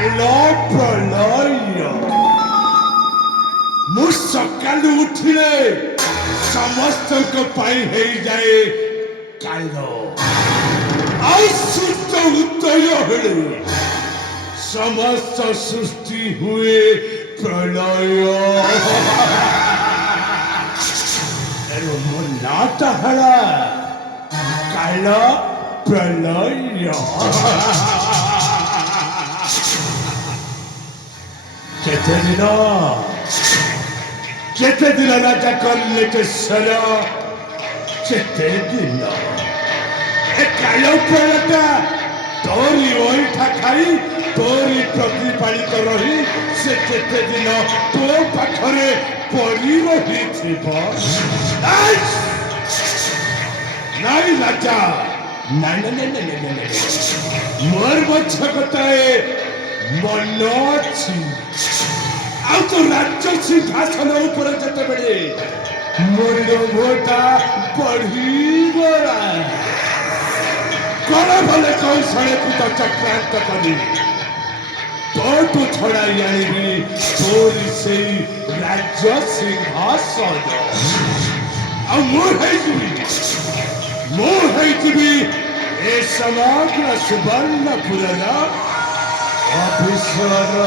কালো প্রলয় মু সকালু উঠিলে সমস্তଙ୍କ ପାଇଁ ହେଇଯାଏ কালো ଆଉ ସୂର୍ଯ୍ୟ ଉଦୟ ହେଲେ ସମସ୍ତ ସୃଷ୍ଟି ହୁଏ ପ୍ରଳୟ ମୋ ନାଁଟା ହେଲା କାଳ ପ୍ରଳୟ କେତେ ଦିନ ରାଜା କଲେ କେଶର କେତେ ଦିନ ଏ କାଳ ପ୍ରଳୟଟା ତୋରି ଅଇଁଠା ଖାଇ ତୋରି ପ୍ରତିପାଳିତ ରହି ସେ କେତେ ଦିନ ତୋ ପାଖରେ ପଡ଼ି ରହିଥିବ ନାଇଁ ରାଜା ମୋର ମଛ କଥାଏ ମନ ଅଛି ଆଉ ତ ରାଜ୍ୟ ସିଂହାସନ ଉପରେ ଯେତେବେଳେ ମୋର ମୋଟା ବଢିଗଲା କଣ ଭଲେ କୌଶଳକୁ ତ ଚକ୍ରାନ୍ତ କରି ତୋଠୁ ଛଡାଇ ଆଣିବି ତୋରି ସେଇ ରାଜ୍ୟ ସିଂହାସନ ଆଉ ମୁଁ ହେଇଯିବି ଏ ସମଗ୍ର ସୁବର୍ଣ୍ଣପୁରର ଅଫିସର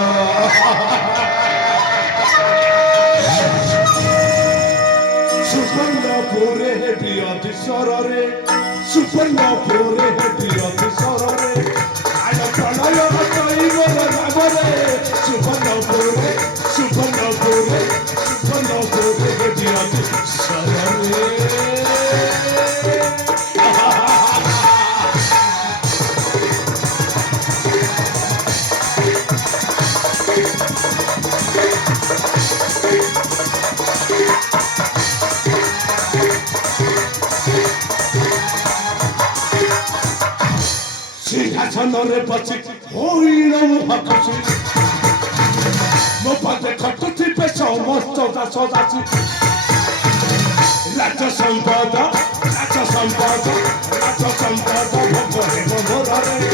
ସୁବର୍ଣ୍ଣପୁରରେ ହେବି ଅଫିସରରେ ସୁବର୍ଣ୍ଣପୁରରେ ହେବି ଅଫିସରରେ ଆଳ ପ୍ରଳୟ କହିବର ନାମରେ ସୁବର୍ଣ୍ଣପୁରରେ ହେବି ଅଫିସରରେ ସିଂହାସନରେ ବସି ହଇଣ ଭାବୁଛି ମୋ ପାଖେ ଖଟୁଥିବେ ସମସ୍ତ ଦାସ ଦାସୀ ରାଜ ସମ୍ପଦ ଭୋଗ ହେବ ମୋରରେ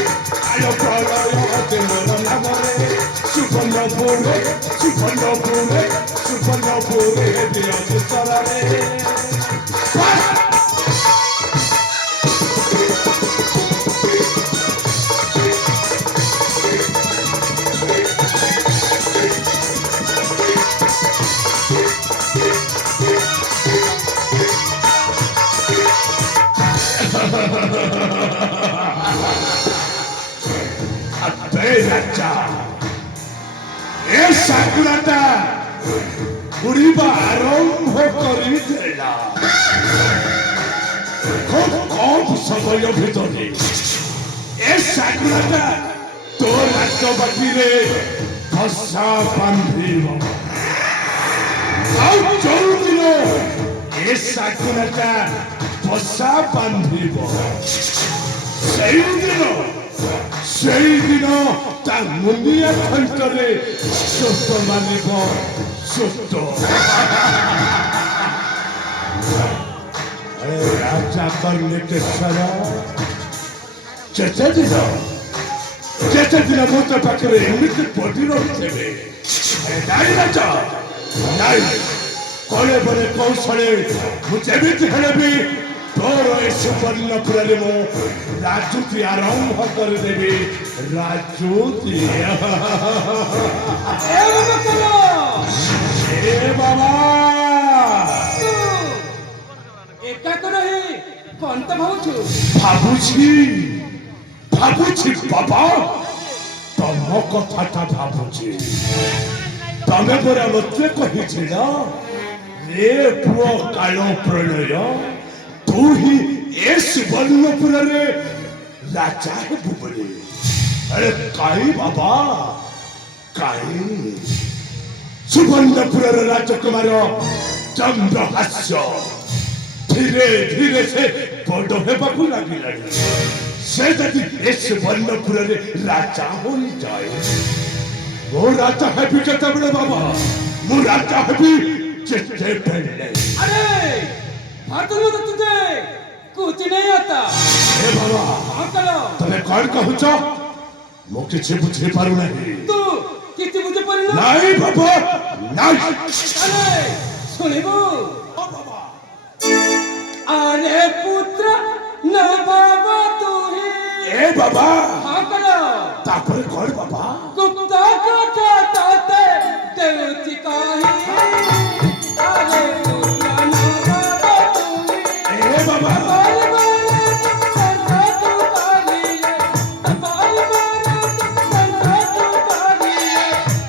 ଆୟ ପ୍ରଳୟ ମୋର ନାମରେ ସୁବର୍ଣ୍ଣପୁରରେ ହେବି ଅଫିସରରେ রাজা এ সাকুরাটা উড়িবা আরম্ভ করিদেলা খুব কম সময় ভিতরে এ সাকুরাটা তো রাজ্যবাসীরে ফসা বান্ধিব ଆଉ ଯୋଉଦିନ ଏ ସାକୁରାଟା ଫସା ବାନ୍ଧିବ ସେଇଦିନ ତା ମୁନିଆ ଖଣ୍ଟରେ ସୋତ ମାନିବ ସୋତ ରାଜା କଲେ କେଶର କେତେ ଦିନ ମୋ ତୋ ପାଖରେ ଏମିତି ପଡ଼ି ରହିଥିବେ ନାଇଁ ରାଜା ନାଇଁ କଳେ ବଳେ କୌଶଳେ ମୁଁ ଯେମିତି ହେଲେ ବି ତୋର ଏ ସୁବର୍ଣ୍ଣପୁରରେ ମୁଁ ରାଜୁତି ଆରମ୍ଭ କରିଦେବି ରାଜୁତି ଏ ବାବା ଏକାକ ରହି କଣ ତ ଭାବୁଛି ବାବା ତମ କଥାଟା ଭାବୁଛି ତମେ ପରା ମତେ କହିଥିଲ रे पुओ कालो प्रणय तू ही ए सुवर्णपुर रे राजा है बुबले अरे काई बाबा काई सुवर्णपुर रे राजकुमार चंद्रहास्य धीरे धीरे से बड़ हेबाकू लागिलानी से जदि ए सुवर्णपुर रे राजा हो जाए वो राजा हेबी केतेबेले बाबा मु राजा हेबी जेते बेले अरे भातुल तो तुझे कुछ नहीं आता ए बाबा हाँ करो तमे कौन कहूच मु किछि बुझे पारु नाही तू किसी मुझे पर ना नाही बाबा नाही अरे सुनिबो अरे पुत्र न बाबा तू ही ए बाबा हाँ करो तापर कौन बाबा गुप्ता कथा ताते देवती काही अरे पुत्र न बाबा तू ही ए बाबा बाल बाल संसा तू काली है बाल बाल संसा तू काली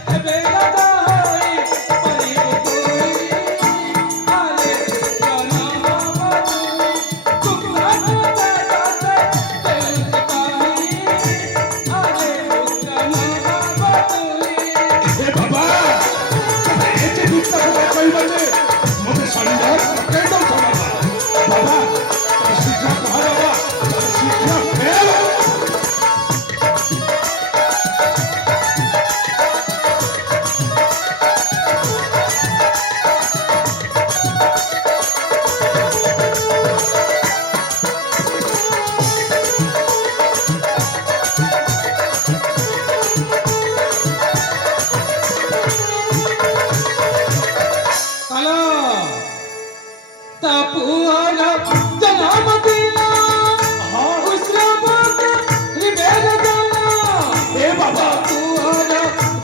है बेला दाई परी कोई अरे पुत्र न बाबा तू गुप्ता कथा ताते देवती काही अरे पुत्र न बाबा तू ए बाबा तमे एते दुख কথা কইবা যে মতে সন্দেহ পকাই দাও তো বাবা বাবা তুমি শিক্ষা কহ বাবা তুমি শিক্ষা ফেল काला तपुआरा जनाम दिला उसरा बात रिबेल जाना ए बाबा तपुआरा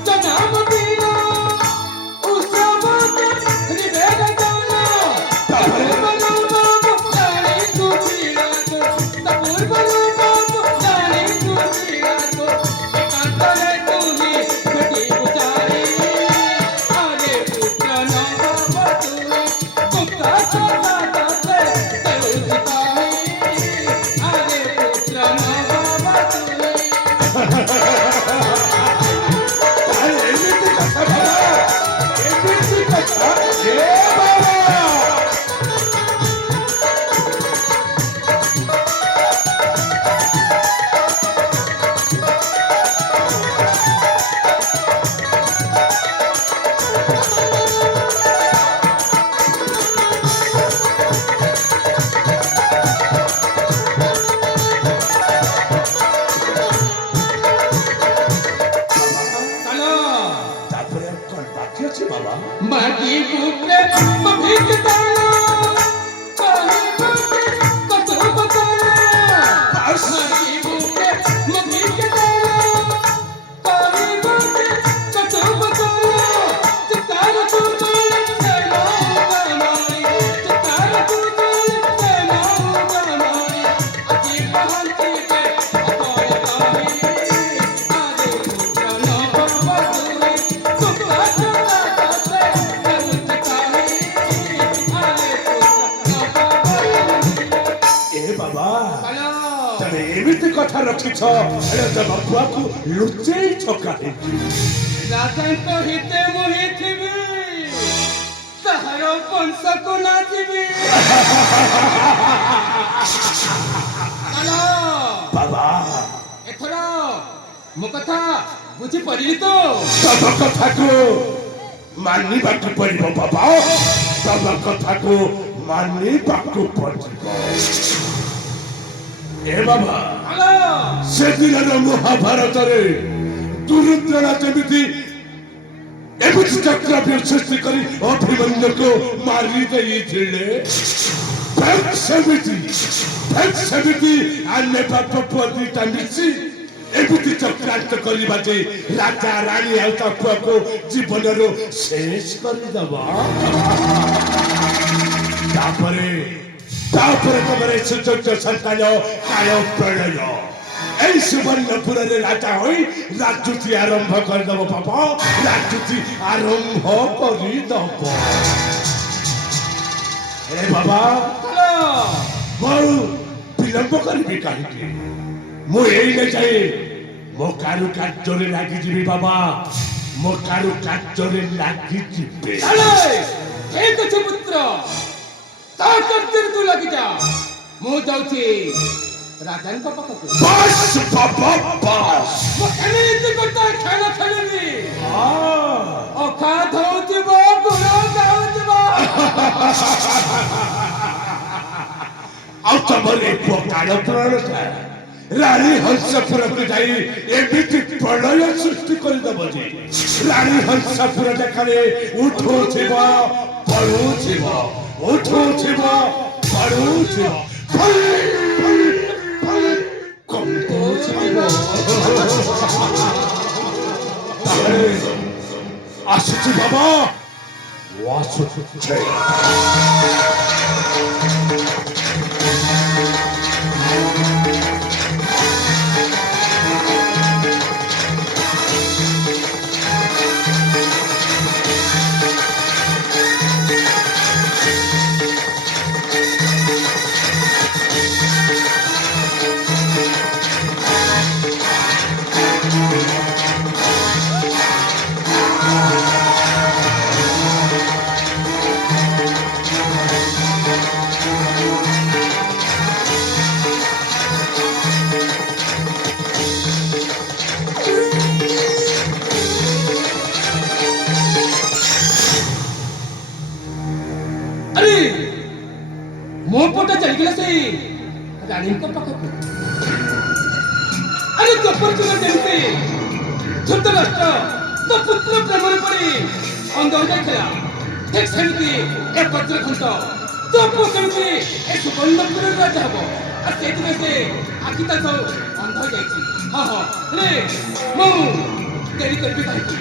जनाम दिला उसरा बात रिबेल जाना तपुर बलो बाप जाने तू पीड़ा को तपुर बलो बाप जाने तू पीड़ा को एकांतरे तू ही बेटी बुझाई अरे पुत्र न बाबा तू गुप्ता छोटा ताते देवती काही अरे पुत्र न बाबा तू अरे एमिति कथा बाबा एमिति कथा ए बाबा काला तापरे कोन बाकी अछि बाबा माटी पुत्र मभिक ताला काहे बाटे कतरो बताला माटी पुत्र मभिक ताला काहे बाटे कतरो बताला चितार तू तोल सेना गानाई चितार तू तोल सेना गानाई अति बहंती के अपाय काही आगे पुत्र न बाबा तू गुप्ता छोटा ताते देवती काही आगे पुत्र न बाबा ए बाबा काला तमे एमिति कथा रखिछ अरे तम बुआकू लुचेई छकाहे राजाଙ୍କ ହିତେ ମୋହିଥିବି ତାହାର ବଂଶକୁ ନାଚିବି କାଲା बाबा ଏଥର ମୋ କଥା ବୁଝିପାରିଲି ତ तम कथाको मानिबाकू पड़िबो बाबा तम कथाको मानिबाकू पड़िबो ए बाबा କାଲା ସେଦିନର ମହାଭାରତରେ ଦୁରୁଦ୍ଧନା ଯେମିତି ଏମିତି ଚକ୍ରାବ୍ୟ ସୃଷ୍ଟି କରି ଅଭିମନ୍ୟୁକୁ ମାରି ଦେଇଥିଲେ ସେମିତି ଆମେ ବାପ ପୁଅ ଦିଟା ମିଶି ଏମିତି ଚକ୍ରାନ୍ତ କରିବା ଯେ ରାଜା ରାଣୀ ଆଉ ତା ପୁଅକୁ ଜୀବନରୁ ଶେଷ କରିଦେବ ତାପରେ ତମର ସୁଯୋଗ୍ୟ ସନ୍ତାନ କାଳ ପ୍ରଳୟ এই সুবর্ণপুরের রাজা হই রাজনীতি আরম্ভ করে দেব বাবা রাজনীতি আরম্ভ করে দেব ଏ ବାବା ଚାଲ ମୁଁ ଆଉ ବିଳମ୍ବ କରିବି କାହିଁକି ମୁଁ ଏଇନେ ଯାଇ ମୋ କାରୁକାର୍ଯ୍ୟରେ ଲାଗିଯିବି ବାବା ମୋ କାରୁକାର୍ଯ୍ୟରେ ଲାଗିଯିବେ ଚାଲେ ଠିକ ଅଛି ପୁତ୍ର ତା କାର୍ଯ୍ୟରେ ତୁ ଲାଗିଯା ମୁଁ ଯାଉଛି ରାଜାଙ୍କ ପାଖକୁ ବାସ୍ ବାବା ବାସ୍ ମୁଁ ଏମିତି ଗୋଟେ ଖେଳ ଖେଳିବି ଅଖା ଧଉଥିବ ଗୁଣ ଗାଉଥିବ ଆଉ ତମର ଏ ପ୍ରକାର ପ୍ରାଣଟା ରାଣୀ ହଂସପୁରକୁ ଯାଇ ଏମିତି ପ୍ରଳୟ ସୃଷ୍ଟି କରିଦବ ଯେ ରାଣୀ ହଂସପୁର ଦେଖାରେ ଉଠୁଥିବ ପଡୁଥିବ ଉଠୁଥିବ ପଡୁଥିବ କମ୍ପୁଥିବ ତାହେଲେ ଆସୁଛି ବାବା ଆସୁଛି ଆରେ ମୋ ପଟେ ଚାଲିଗଲା ସେଇ ରାଣୀଙ୍କ ପାଖକୁ ଆରେ ଦ୍ରୌପଦୀର ଯେମିତି ଧୃତରାଷ୍ଟ୍ର ତୋ ପୁତ୍ର ପ୍ରେମରେ ପଡ଼ି ଅନ୍ଧ ହୋଇଯାଇଥିଲା ଠିକ ସେମିତି ଏ ବଜ୍ରଖଣ୍ଡ ତୋ ପୁଅ କେମିତି ଏ ସୁବର୍ଣ୍ଣପୁରରେ ରାଜା ହବ ଆଉ ସେଇଥିପାଇଁ ସେ ଆଖି ତାଙ୍କ ଅନ୍ଧ ହୋଇଯାଇଛି ହଁ ହଁ ହେଲେ ମୁଁ ଡେରି କରିବି କାହିଁକି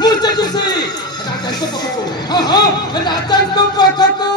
ମୁଁ ଚାଲିଛି ସେଇ ରାଜାଙ୍କ ପାଖକୁ ହଁ ହଁ ରାଜାଙ୍କ ପାଖକୁ